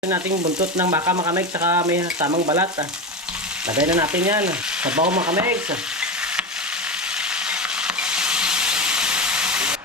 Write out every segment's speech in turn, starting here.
Nating buntot ng baka mga kamigs, saka may tamang balat. Lagay na natin yan sa baw mga kamigs.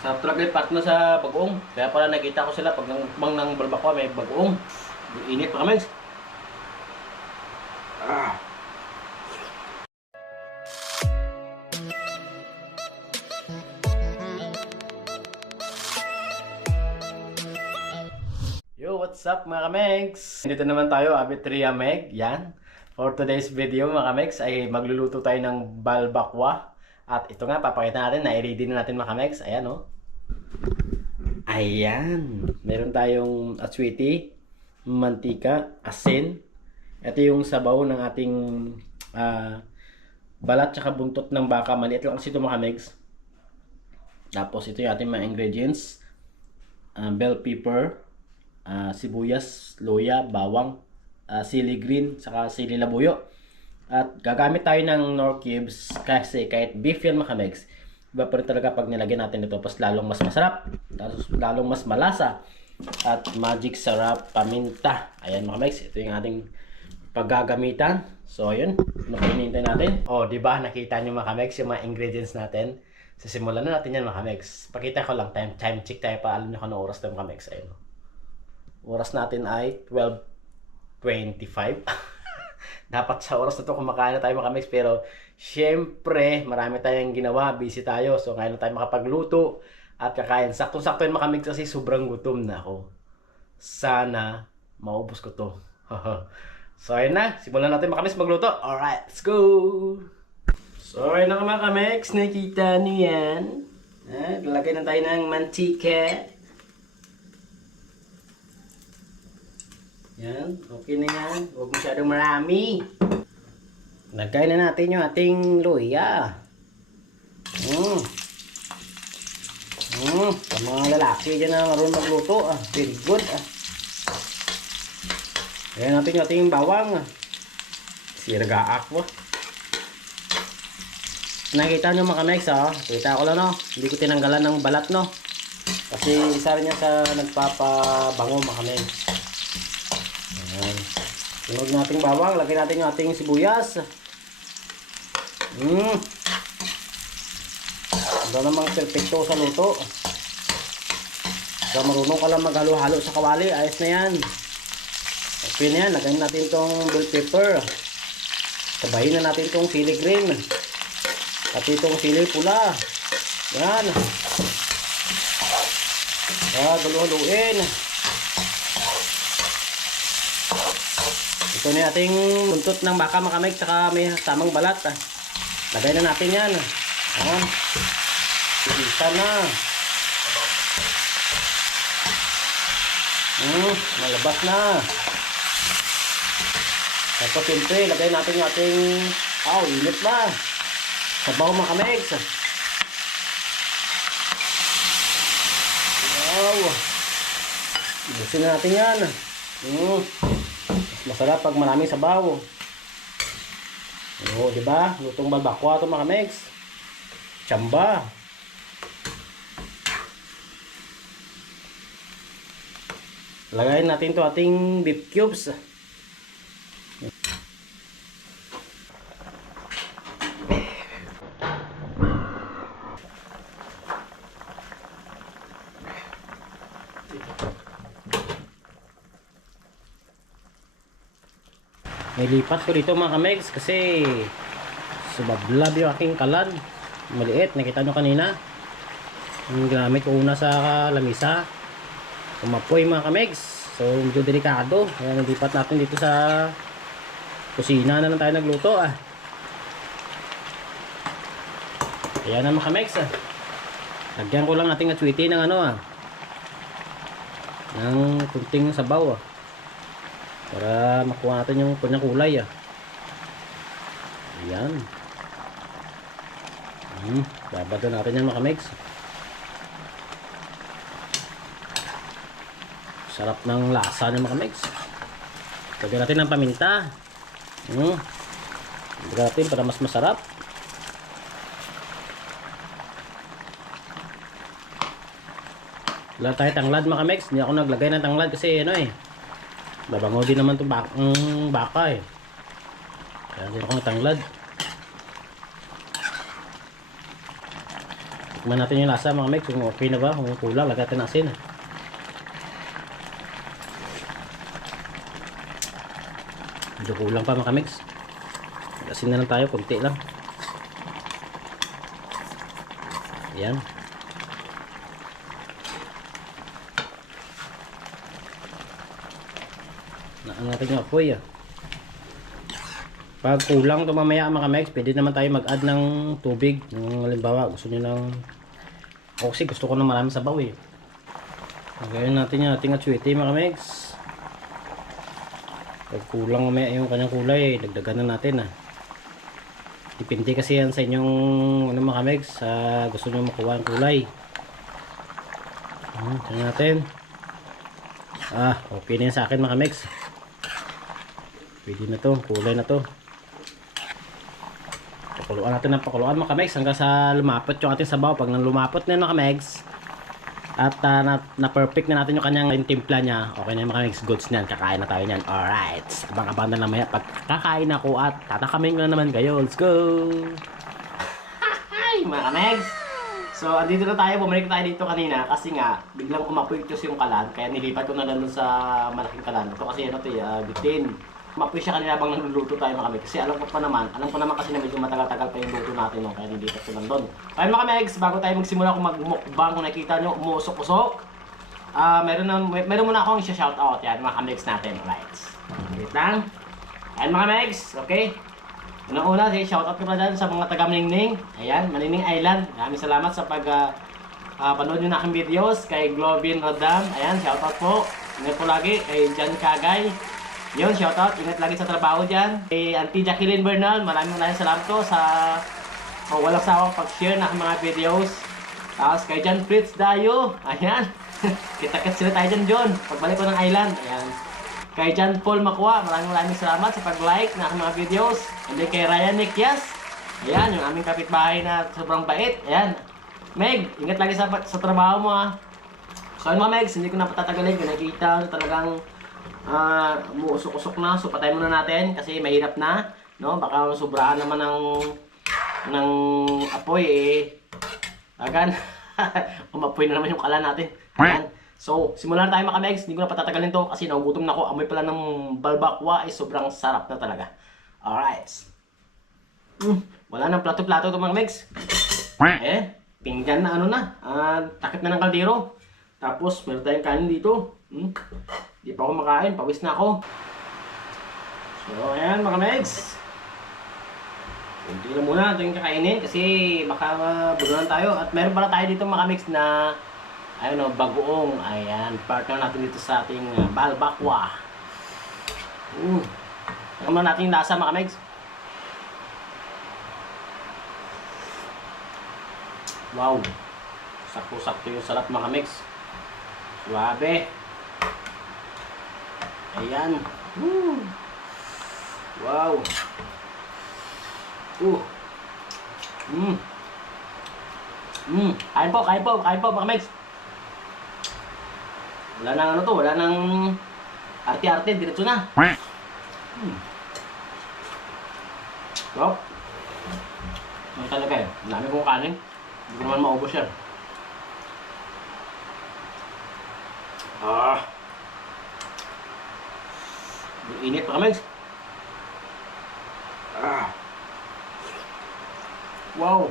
Sarap talaga yung pat na sa bagoong. Kaya pala nakita ko sila pag nang ng balbakwa may bagoong. Init mga kamigs. Yo, what's up mga kamegs? Dito naman tayo, Abitria Meg. Yan. For today's video mga kamegs ay magluluto tayo ng balbakwa. At ito nga, papakita natin na i-ready na natin mga kamegs. Ayan o. Ayan. Meron tayong atswiti, mantika, asin. Ito yung sabaw ng ating balat tsaka buntot ng baka. Maliit lang kasi ito mga kamegs. Tapos ito yung ating mga ingredients. Bell pepper, sibuyas, luya, bawang, sili green, saka sili labuyo. At gagamit tayo ng Knorr cubes kasi kahit beef yan mga kamegs, iba pa rin talaga pag nilagyan natin ito, mas lalong mas masarap, lalong mas malasa. At magic sarap paminta. Ayan mga kamegs, ito yung ating paggagamitan. So ayun, ano pa hinihintay natin? O diba nakita nyo mga kamegs yung mga ingredients natin. Sisimulan na natin yan mga kamegs. Pakita ko lang, time check tayo pa. Alam nyo kung ano oras tayo mga kamegs. Ayun. Oras natin ay 12:25. Dapat sa oras na to kumakain na tayo mga kamegs. Pero syempre marami tayong ginawa. Busy tayo. So ngayon na tayo makapagluto at kakain. Saktong-sakto yun mga kamegs kasi sobrang gutom na ako. Sana maubos ko to. So ayun na. Simulan natin mga kamegs magluto. Alright, let's go! So ayun na mga kamegs. Nakita niyo yan. Lalagay na tayo ng mantika. Yan, okay na yan. Huwag masyadong marami. Lagay na natin yung ating luya. Sa mga lalaki dyan na marunong magluto. Very good. Lagay natin yung ating bawang. Sirgaak mo. Nakita nyo mga kamegs kita ko lang hindi ko tinanggalan ng balat kasi isa rin yan sa nagpapabango mga kamegs. Sunod nating bawang, lagay natin yung ating sibuyas. Ito namang perfecto sa luto. So marunong ka lang maghalo-halo sa kawali, ayos na yan. Okay na yan, lagay natin itong bell pepper. Sabahin na natin itong sili green. Pati itong sili pula. Yan. Gulo-haluin. Ito na ating buntot ng baka mga kamegs, saka may tamang balat. Lagay na natin yan. Ayan. Isa na. Malabas na. Tapos siyempre, lagay natin yung ating init na. Sabaw mga kamegs. Wow. Ibusin na natin yan. Masarap pag maraming sabaw. Diba? Lutong balbakwa ito mga kamegs. Tsamba. Lagayin natin ito ating beef cubes. Nilipat ko dito mga kamegs kasi sumablab yung aking kalan. Maliit, nakita nyo kanina. Yung ginamit ko una sa lamisa. Umapoy mga kamegs. So medyo delikado. Kaya nilipat natin dito sa kusina na lang tayo nagluto Ayan na mga kamegs Lagyan ko lang ating atswiti ng ng kunting sabaw para makuha natin yung kanyang kulay Ayan. Babado natin yan mga kamegs. Sarap ng lasa ng mga kamegs. Lagyan natin ng paminta. Lagyan natin para mas masarap. Wala tayo tanglad mga kamegs. Hindi ako naglagay ng tanglad kasi Babango din naman itong baka eh. Kaya din ako natanglad. Tikman natin yung lasa mga Megs, kung okay na ba, kung kulang, lagyan natin ng asin. Medyo kulang pa mga Megs. Asin na lang tayo, konti lang. Ayan. Naan natin yung apoy ah. Pag kulang ito mamaya mga Megs, pwede naman tayo mag-add ng tubig. Kung halimbawa gusto nyo ng... Ako kasi gusto ko ng marami sabaw eh. Gagawin natin yung ating atsuete mga Megs. Pag kulang mamaya yung kanyang kulay, dagdagan na natin ah. Depende kasi yan sa inyong ano mga Megs, gusto nyo makuha ang kulay. Tingnan natin. Okay na yan sa akin mga Megs. Pwede na to, kulay na to. Pakuluan natin ng pakuluan mga Megs hanggang sa lumapot yung ating sabaw. Pag nang lumapot na yun mga Megs at na perfect na natin yung kanyang timpla niya, okay na yung mga Megs, goods na yan, kakain na tayo niyan. Alright, abang-abang na namaya pag kakain ako at tatakamin ko na naman kayo. Let's go! Hi mga Megs! So andito na tayo, bumalik tayo dito kanina kasi nga biglang umapoy yung kalan, kaya nilipat ko na lang sa malaking kalan. Ito kasi ano to, bitin. Umapoy siya kanina habang nagluluto tayo mga Megs. Kasi alam ko naman kasi na medyo matagal-tagal pa yung luto natin, no? Kaya nilipat ko lang doon. Kaya mga Megs, bago tayo magsimula kung magmukbang, kung nakita nyo, umusok-usok. Meron muna akong isa-shoutout yan mga Megs natin. Alright. Wait lang. Ayan mga Megs, okay? Unang-una, shoutout ko pa dyan sa mga taga-Maningning. Ayan, Maningning Island. Maraming salamat sa panood nyo na aking videos. Kay Globin Rodam. Ayan, shoutout po. Ingat po lagi. Kay Jan Kagay. Yun, shoutout. Ingat lagi sa trabaho dyan. Kay Auntie Jacqueline Bernal. Maraming salamat ko sa walang sawang pag-share na mga videos. Tapos kay John Fritz Dayo. Ayan. Kita-kits sila tayo dyan, John. Pagbalik ko ng island. Ayan. Kay John Paul Makwa, maraming salamat sa pag-like na aking mga videos. And then kay Ryan Nikias, ayan, yung aming kapitbahay na sobrang bait. Ayan. Meg, ingat lagi sa trabaho mo ha. So yun mga Megs, hindi ko na patatagalin. Kung nakita na talagang umuusok-usok na. So patay muna natin kasi mahirap na. No? Baka sobrahan naman ng apoy eh. Agan, umapoy na naman yung kalan natin. Ayan. So, simulan na tayo mga Megs. Hindi ko na patatagalin to kasi nagugutom na ako. Amoy pala ng balbakwa ay sobrang sarap na talaga. Alright. Wala nang plato-plato to mga Megs. Pinggan na ano na. Takip na ng kaldero. Tapos, meron tayong kanin dito. Hindi pa ako makain. Pawis na ako. So, ayan mga Megs. Kunti lang muna ito yung kakainin kasi baka budunan tayo. At meron pala tayo dito mga Megs na ayun o, bagoong. Ayan, partner natin dito sa ating balbakwa. Tingnan natin yung lasa mga Megs. Wow, sakto-sakto yung sarap mga Megs. Suabe. Ayan. Wow. Kain po mga Megs. Wala nang ano to, wala nang arte-arte, diretso na. So, ano talaga eh, ang dami kong kanin. Hindi ko naman maubos yan. Init pa kami. Wow.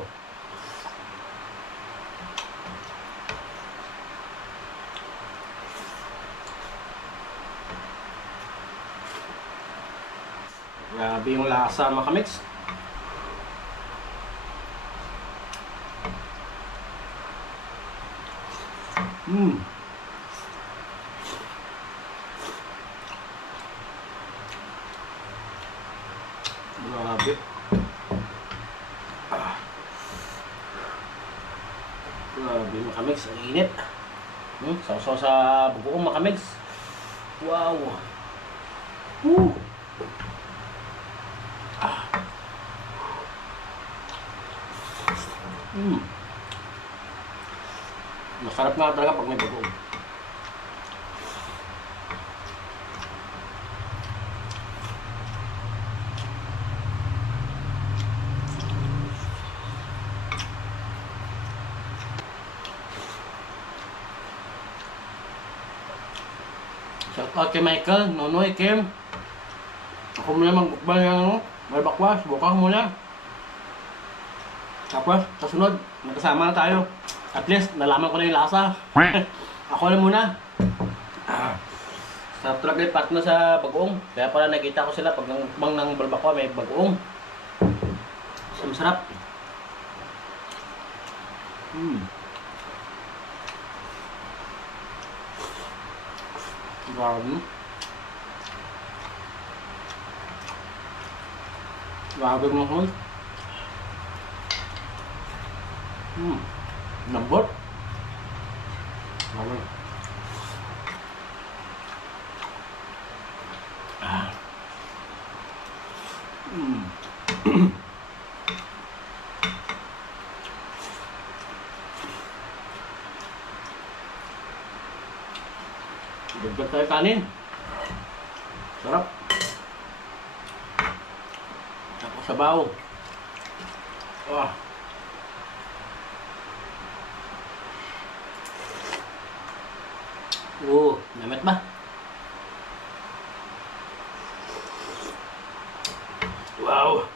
Grabe yung lasa mga Megs. Grabe. Grabe mga Megs, ang init. Sausaw sa bugoong mga Megs. Wow. Masarap nga talaga pag may bagoong. Shout out kay Michael, Nonoy, Kim. Ako muna magbukbang ng ano, balbakwa, subukan ko muna. Tapos, kasunod, magkasama na tayo. At least, nalaman ko na yung lasa. Ako na muna. Sarap talaga yung partner sa bagoong. Kaya pala nakita ko sila pag nangbang ng balbakwa may bagoong. Masarap. Grabe. Grabe mga hol. Lambot. Grabe. Dagdag tayo kanin. Sarap. Ako sabaw. Wah. Namet ba? Wow.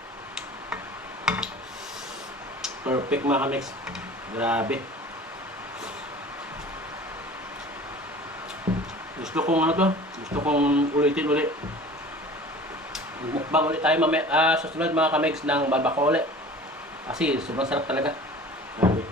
Perfect mga kamix. Grabe. Gusto kong ano to? Gusto kong ulitin ulit. Mukbang ulit tayo mamaya sa sunod mga kamix ng balbakwa ulit. Kasi sobrang sarap talaga. Grabe.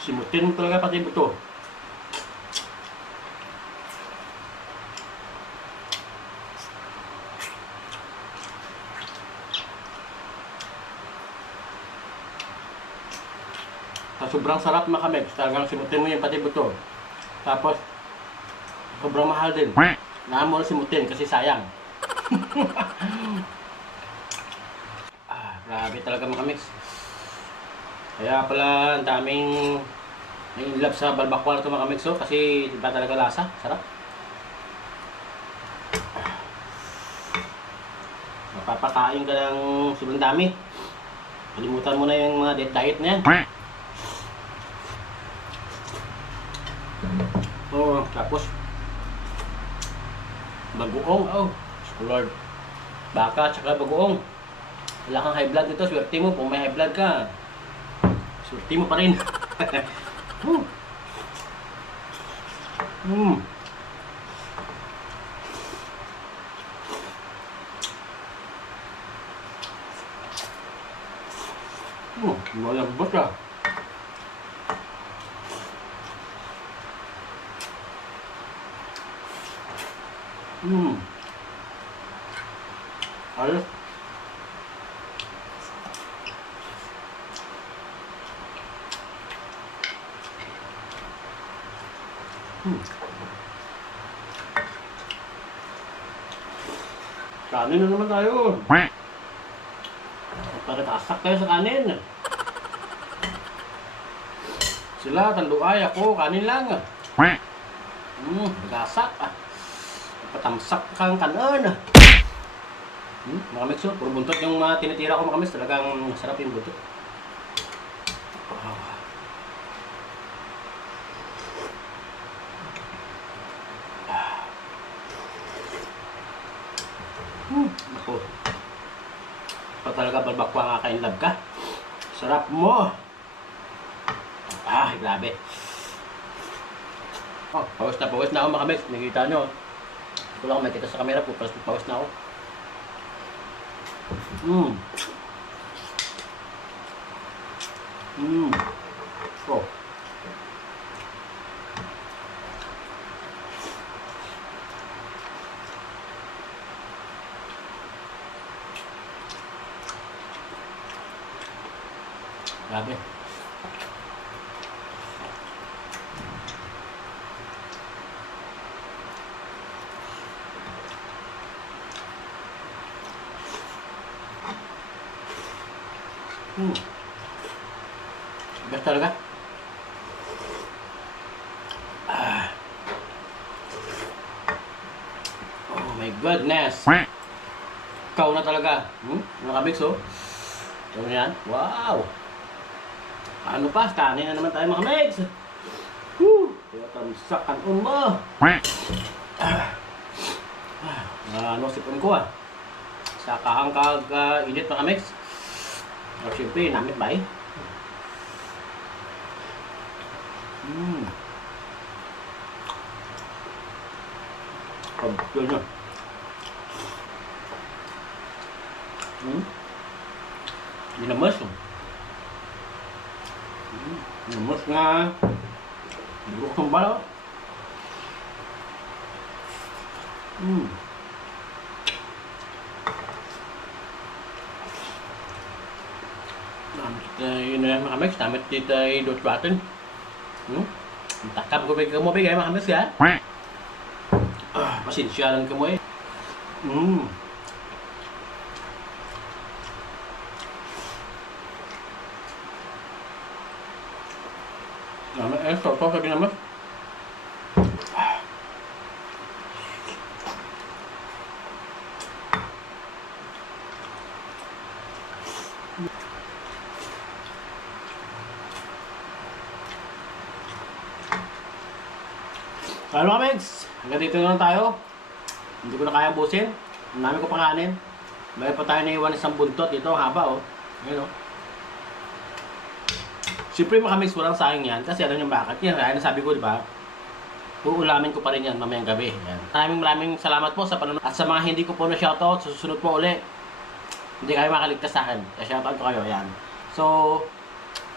Simutin mo talaga pati buto. Sobrang sarap mga kamix. Talagang simutin mo yung pati buto. Tapos, sobrang mahal din. Naan mo na simutin kasi sayang. Grabe talaga mga kamix. Kaya pala ang daming nai-love sa balbakwa na ito mga kamix. Kasi iba talaga lasa. Sarap. Mapapakain ka ng sobrang dami. Kalimutan mo na yung mga diet na yan. Tapos bagoong. Lord. Baka tsaka bagoong. Wala kang high blood dito. Swerte mo. Kung may high blood ka, swerte mo pa rin. Malambot ah. Ayos. Kanin na naman tayo. Pagkatasak tayo sa kanin. Sila, tanduay. Ako, kanin lang. Pagkasak. Patamsak kang kanan. Mga mix, puro buntot yung tinitira ko mga mix. Talagang masarap yung buntot. Ako. Pa talaga balbakwa nga kain-love ka. Sarap mo. Grabe. Pawis na ako mga mix. Nakikita nyo. Hindi ko lang makita sa camera po. Pawis na ako. Grabe. Best talaga. Oh my goodness. Ikaw na talaga. Mga kabigs, oh. Ito yan. Wow. Ano pa? Kanin na naman tayo mga kabigs. Woo. Tamsakan mo. Ano sipon ko ah. Sa kahangkag init mga kabigs. At syempre, namit ba eh? Pagkul nyo. Minamas oh. Minamas nga. Buruk ng bala. Yun na mga kamex, namit dito ay dot button. Takam ko bigay mo bigay mga kamex ya. Pasensya lang ka mo eh. Ito sabi naman. Ano mga megs? Hanggang dito na lang tayo. Hindi ko na kaya busin. Ang dami ko panganin. May pa tayo naiwan isang buntot. Ito haba oh. Ayun oh. Siyempre mga megs, walang sayang yan. Kasi alam nyo bakit? Yan, kaya nasabi ko diba? Uulamin ko pa rin yan mamayang gabi. Yan. Maraming salamat po sa panonood. At sa mga hindi ko po na shoutout, susunod po ulit. Hindi kayo makaligtas sa akin. Kaya shoutout ko kayo. Yan. So,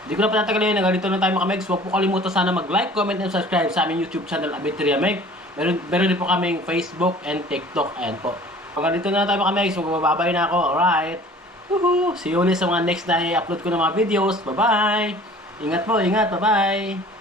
hindi ko na patatagalin. Ganito na tayo mga megs. Huwag po kalimutan sana mag-like, comment, and subscribe sa aming YouTube channel, Aventuria Meg. Meron din po kaming Facebook and TikTok. Ayan po. Hanggang dito na tayo mga megs. Magbababay na ako. Alright. Woohoo! See you ulit sa mga next na i-upload ko ng mga videos. Bye-bye! Ingat po, ingat. Bye-bye!